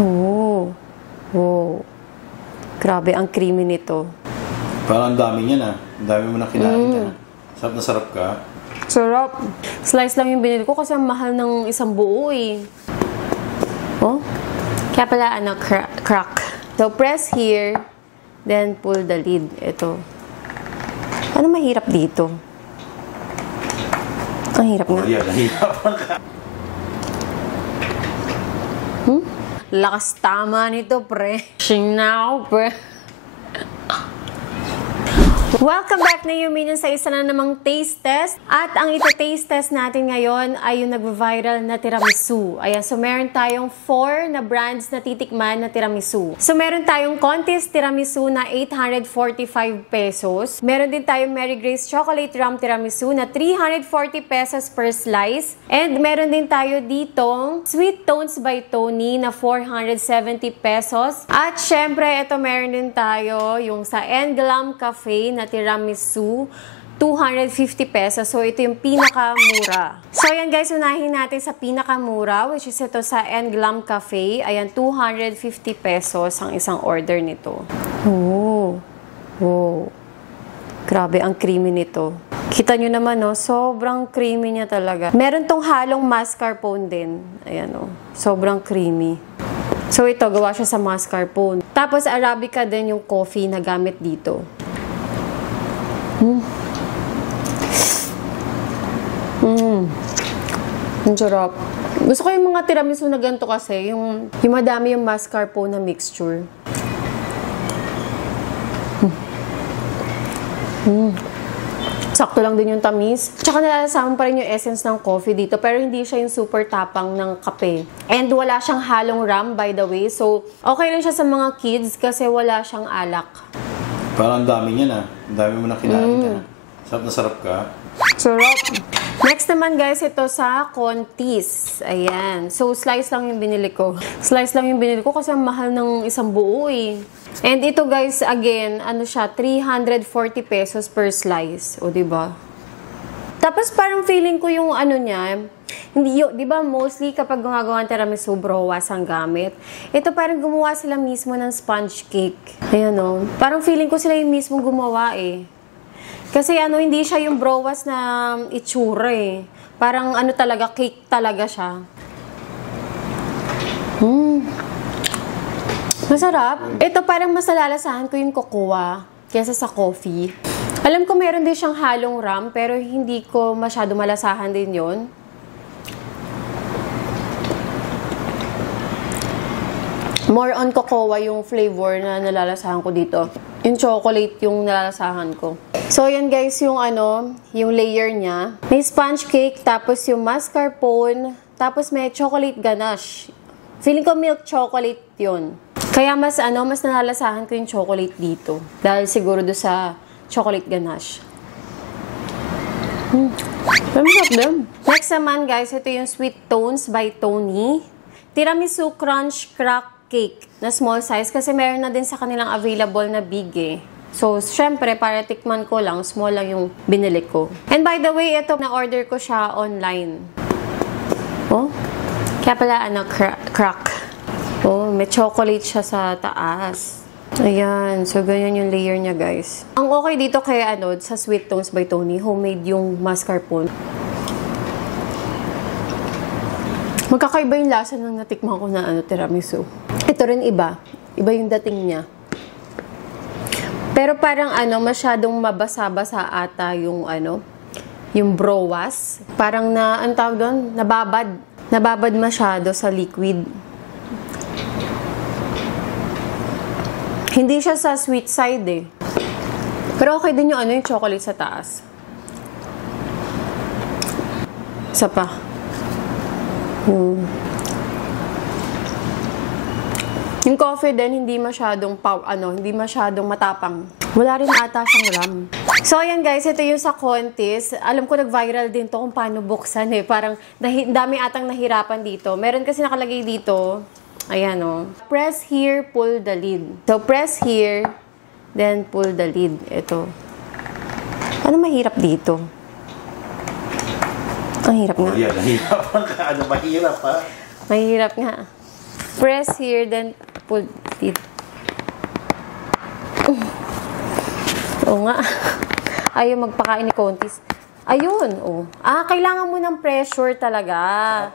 Oh. Wow. Grabe, ang creamy nito. Parang ang dami niya na. Ang dami mo na kinain na. Sarap na sarap ka. Sarap. Slice lang yung binili ko kasi ang mahal ng isang buo eh. Oh. Kaya pala, crack. So, press here. Then, pull the lid. Ito. Ano mahirap dito? Ang hirap nga. Oh, yan. Nahihirapan ka. Lakas tama nito, pre. Now, pre. Welcome back na Minion sa isa na namang taste test. At ang ita-taste test natin ngayon ay yung nag-viral na tiramisu. Ayan, so meron tayong 4 na brands na titikman na tiramisu. So meron tayong Contis tiramisu na 845 pesos. Meron din tayong Mary Grace Chocolate Rum tiramisu na 340 pesos per slice. And meron din tayo ditong Sweet Tones by Tony na 470 pesos. At syempre, ito meron din tayo yung sa Englam Cafe na tiramisu, 250 pesos. So, ito yung pinakamura. So, ayan guys, unahin natin sa pinakamura, which is ito sa Englam Cafe. Ayan, 250 pesos ang isang order nito. Oh, wow. Grabe, ang creamy nito. Kita nyo naman, no? Sobrang creamy niya talaga. Meron tong halong mascarpone din. Ayan, no? Sobrang creamy. So, ito, gawa siya sa mascarpone. Tapos, Arabica din yung coffee na gamit dito. Ang sarap. Gusto ko yung mga tiramisu na ganito kasi, yung madami yung mascarpone na mixture. Sakto lang din yung tamis. Tsaka nalasama pa rin yung essence ng coffee dito, pero hindi siya yung super tapang ng kape. And wala siyang halong rum, by the way. So, okay rin siya sa mga kids kasi wala siyang alak. Parang ang dami niya na. Ang dami mo na kinain na. Sarap na sarap ka. Sarap. Next naman guys, ito sa Contis. Ayan. So, slice lang yung binili ko. Slice lang yung binili ko kasi ang mahal ng isang buo eh. And ito guys, again, ano siya, 340 pesos per slice. O, diba? Tapos parang feeling ko yung ano niya, hindi, di ba mostly kapag gumagawa ng tiramisu, browas ang gamit. Ito parang gumawa sila mismo ng sponge cake. Ayan o. Parang feeling ko sila yung mismo gumawa eh. Kasi ano, hindi siya yung browas na itsura eh. Parang ano talaga, cake talaga siya. Masarap. Ito parang mas nalalasahan ko yung cocoa kaysa sa coffee. Alam ko meron din siyang halong rum, pero hindi ko masyado malasahan din yon. More on cocoa yung flavor na nalalasahan ko dito. Yung chocolate yung nalalasahan ko. So, yan guys, yung ano, yung layer niya. May sponge cake, tapos yung mascarpone, tapos may chocolate ganache. Feeling ko milk chocolate yun. Kaya mas ano, mas nalalasahan ko yung chocolate dito. Dahil siguro do sa chocolate ganache. Masarap din. Next naman guys, ito yung Sweet Tones by Tony. Tiramisu Crunch Crack Cake na small size kasi meron na din sa kanilang available na big eh. So, syempre, para tikman ko lang, small lang yung binili ko. And by the way, ito, na-order ko siya online. Oh, kaya pala, ano, crack. Oh, may chocolate siya sa taas. Ayan, so ganyan yung layer niya, guys. Ang okay dito kay, ano, sa Sweet Tones by Tony, homemade yung mascarpone. Magkakaiba yung lasa ng natikman ko na, ano, tiramisu. Ito rin iba. Iba yung dating niya. Pero parang ano, masyadong mabasa-basa ata yung ano, yung browas. Parang na, ang tawag doon, nababad. Nababad masyado sa liquid. Hindi siya sa sweet side eh. Pero okay din yung ano, yung chocolate sa taas. Isa pa. Yung coffee din, hindi masyadong hindi masyadong matapang. Wala rin ata siyang rum. So, ayan guys, ito yung sa Contis. Alam ko nag-viral din to kung paano buksan eh. Parang dami atang nahirapan dito. Meron kasi nakalagay dito. Ayan o. Press here, pull the lid. So, press here, then pull the lid. Ito. Ano mahirap dito? Ang hirap nga. Oh, yan. Nahihirapan ka. Ano mahirap ha? Mahirap nga. Press here, then pull it. Oo nga. Ayaw magpakain ni Contis. Ayun, oh. Kailangan mo ng pressure talaga.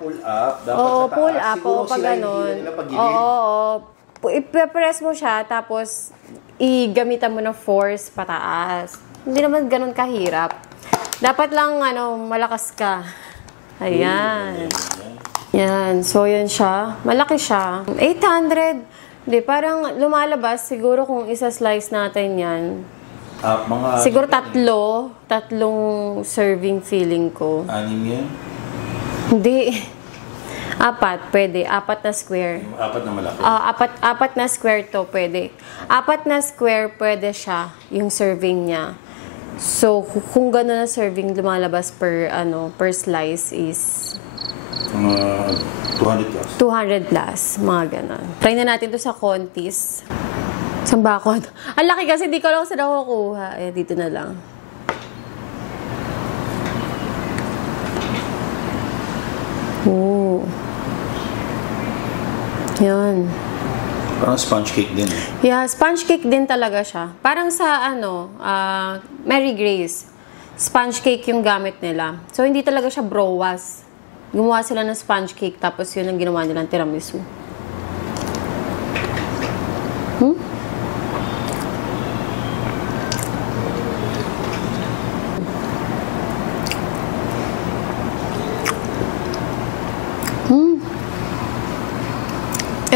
Pull up. Dapat Oo, sa taas. pull up. Siguro Pag sila ganun. hindi nila pag-gilid. Oo. I-press mo siya, tapos igamitan mo ng force pataas. Hindi naman ganun kahirap. Dapat lang, malakas ka. Ayan. Yan. So, yan siya. Malaki siya. 800. Hindi, parang lumalabas. Siguro kung isa-slice natin yan. Siguro tatlong serving feeling ko. 6 yan? Hindi. 4, pwede. 4 na square. 4 na malaki. Apat na square to, pwede. 4 na square, pwede siya, yung serving niya. So, kung gano'n na serving lumalabas per slice is 200 plus. 200 plus, mga gano'n. Try na natin to sa Contis. Saan ba ako? Ang laki kasi, di ko lang sila kukuha. Dito na lang. Oo. Yan. Parang sponge cake din. Yeah, sponge cake din talaga siya. Parang sa Mary Grace. Sponge cake yung gamit nila. So, hindi talaga siya browas. Gumawa sila ng sponge cake, tapos yun ang ginawa nilang tiramisu.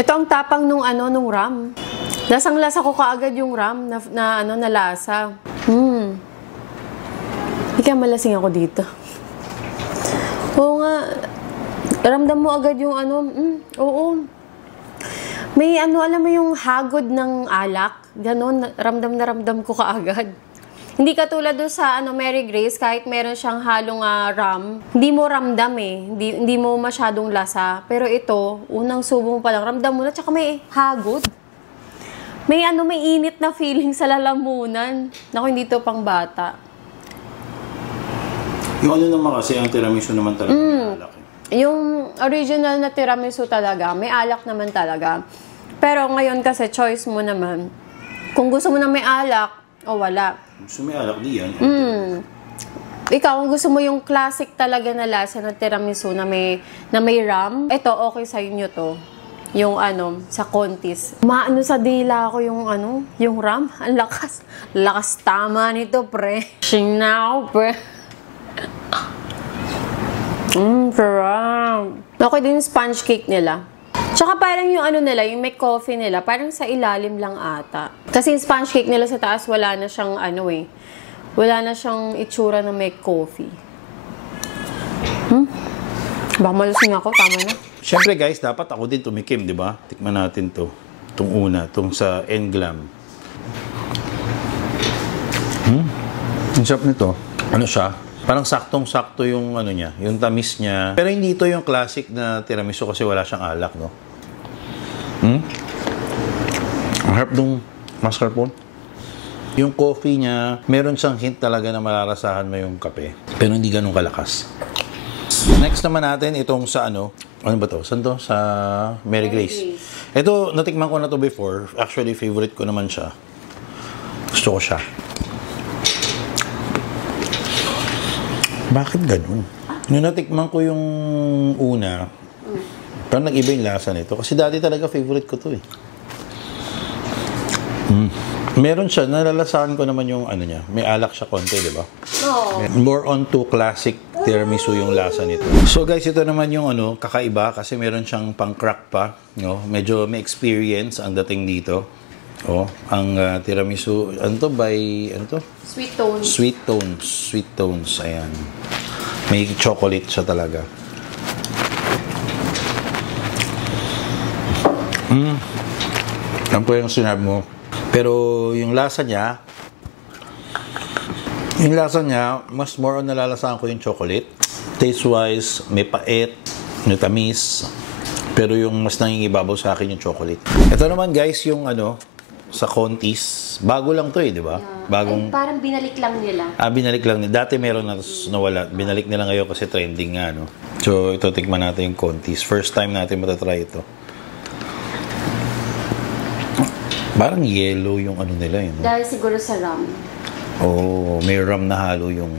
Ito ang tapang nung ram. Lasang-lasa ko kaagad yung ram na lasa. Hindi kaya malasing ako dito. Oo nga. Ramdam mo agad yung oo. May alam mo yung hagod ng alak. Ganon, ramdam na ramdam ko kaagad. Hindi katulad doon sa Mary Grace, kahit meron siyang halong ram, hindi mo ramdam hindi mo masyadong lasa. Pero ito, unang subo mo pa lang, ramdam mo na, tsaka may hagod. May init na feeling sa lalamunan. Naku, hindi to pang bata. Yung naman kasi, ang tiramisu naman talaga may alak. Yung original na tiramisu talaga, may alak naman talaga. Pero ngayon kasi, choice mo naman. Kung gusto mo na may alak, o wala. Gusto may alak di yan. Ikaw, kung gusto mo yung classic talaga na lasa ng tiramisu na may ram, ito, okay sa inyo to. Yung sa Contis. Maano sa dila ko yung ram. Ang lakas. Lakas tama nito, pre. Shinaw, pre. Sarap. Okay din yung sponge cake nila. Tsaka parang yung nila, yung may coffee nila, parang sa ilalim lang ata. Kasi yung sponge cake nila sa taas, wala na siyang wala na siyang itsura na may coffee. Baka malusing ako, tama na. Siyempre guys, dapat ako din tumikim, di ba? Tikman natin to. Itong una, itong sa Englam. Ang sarap nito. Ano siya? Parang saktong-sakto yung niya, yung tamis niya. Pero hindi ito yung classic na tiramisu kasi wala siyang alak, no? Ang harap nung mascarpone. Yung coffee niya, meron siyang hint talaga na malarasahan mo yung kape. Pero hindi ganun kalakas. Next naman natin, itong sa ano ba to? Saan to? Sa Mary Grace. Ito, natikman ko na to before. Actually, favorite ko naman siya. Gusto ko siya. Bakit ganun? Nung natikman ko yung una, parang nag-iba yung lasa nito. Kasi dati talaga favorite ko to eh. Meron siya, nalalasahan ko naman yung niya. May alak siya konti, di ba? Oo. More on to classic tiramisu yung lasa nito. So guys, ito naman yung kakaiba kasi meron siyang pang-crack pa. No? Medyo may experience ang dating dito. Ang tiramisu, Sweet tones. Sweet tones, ayan. May chocolate siya talaga. Alam ko yung sinabi mo. Pero yung lasa niya, mas more on nalalasahan ko yung chocolate. Taste-wise, may pait, may tamis. Pero yung mas nangingibabaw sa akin yung chocolate. Ito naman guys, yung sa Contis. Bago lang to eh, di ba? Bagong... Ay, parang binalik lang nila. Binalik lang nila. Dati meron na nawala. Binalik nila ngayon kasi trending nga, no? So, ito tikman natin yung Contis. First time natin matatry ito. Parang yellow yung ano nila yun. Dahil siguro sa rum. Oh, may rum na halo yung...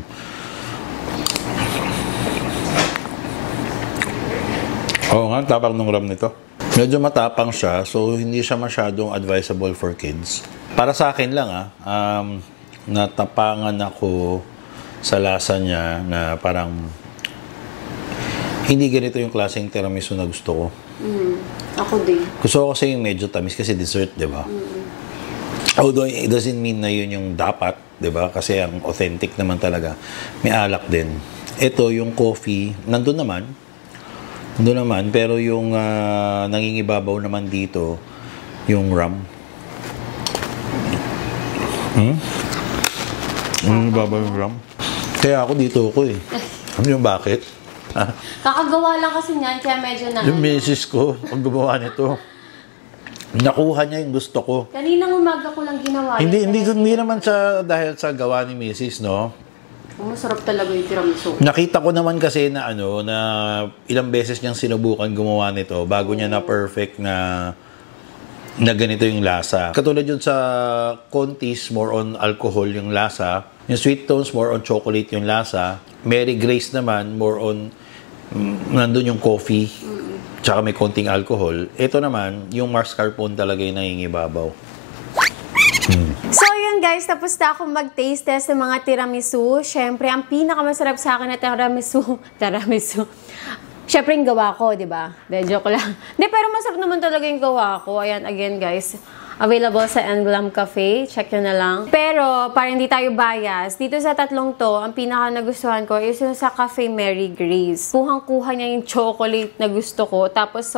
Oo nga, tapang ng rum nito. Medyo matapang siya, so hindi siya masyadong advisable for kids. Para sa akin lang natapangan ako sa lasa niya na parang hindi ganito yung klaseng tiramisu na gusto ko. Ako din. Gusto ko kasi yung medyo tamis kasi dessert, di ba? Although it doesn't mean na yun yung dapat, di ba? Kasi ang authentic naman talaga. May alak din. Ito, yung coffee, nandun naman, pero yung nangingibabaw naman dito, yung rum. Nangingibabaw yung rum. Kaya ako dito ako eh. Ano yung bakit? Kakagawa lang kasi niyan, kaya medyo na... Yung misis ko, pag gumawa nito, nakuha niya yung gusto ko. Kaninang umaga ko lang ginawa. Hindi naman sa dahil sa gawa ni misis, no? Masarap talaga yung tiramisu. Nakita ko naman kasi na na ilang beses niyang sinubukan gumawa nito bago niya na perfect na ganito yung lasa. Katulad yun sa Contis, more on alcohol yung lasa. Yung Sweet Tones, more on chocolate yung lasa. Mary Grace naman, more on nandun yung coffee. Tsaka may konting alcohol. Ito naman, yung mascarpone talaga yung nangingibabaw. So yun guys, tapos na akong mag-taste test ng mga tiramisu. Siyempre, ang pinakamasarap sa akin na tiramisu. Siyempre, yung gawa ko, di ba? Joke lang. Pero masarap naman talaga yung gawa ko. Ayan, again guys, available sa Englam Cafe. Check nyo na lang. Pero, para hindi tayo bias, dito sa tatlong to, ang pinaka nagustuhan ko is yung sa Cafe Mary Grace. Kuhang-kuha niya yung chocolate na gusto ko. Tapos,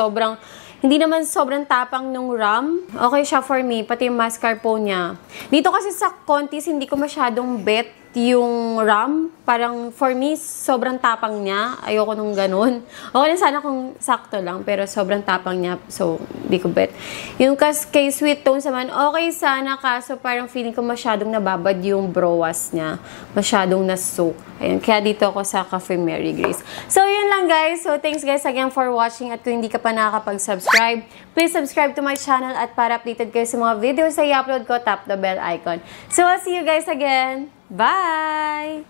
hindi naman sobrang tapang nung rum. Okay siya for me, pati yung mascarpone niya. Dito kasi sa Contis, hindi ko masyadong bet yung rum. Parang for me, sobrang tapang niya. Ayoko nung ganun. Okay lang sana kung sakto lang, pero sobrang tapang niya. So, hindi ko bet. Yung kay Sweet Tones naman, okay sana, kaso parang feeling ko masyadong nababad yung browas niya. Masyadong na-soak. Ayun, kaya dito ako sa Cafe Mary Grace. So, yun lang guys. So, thanks guys again for watching. At kung hindi ka pa nakakapag-subscribe, please subscribe to my channel at para updated kayo sa mga videos na i-upload ko, tap the bell icon. So, I'll see you guys again. Bye!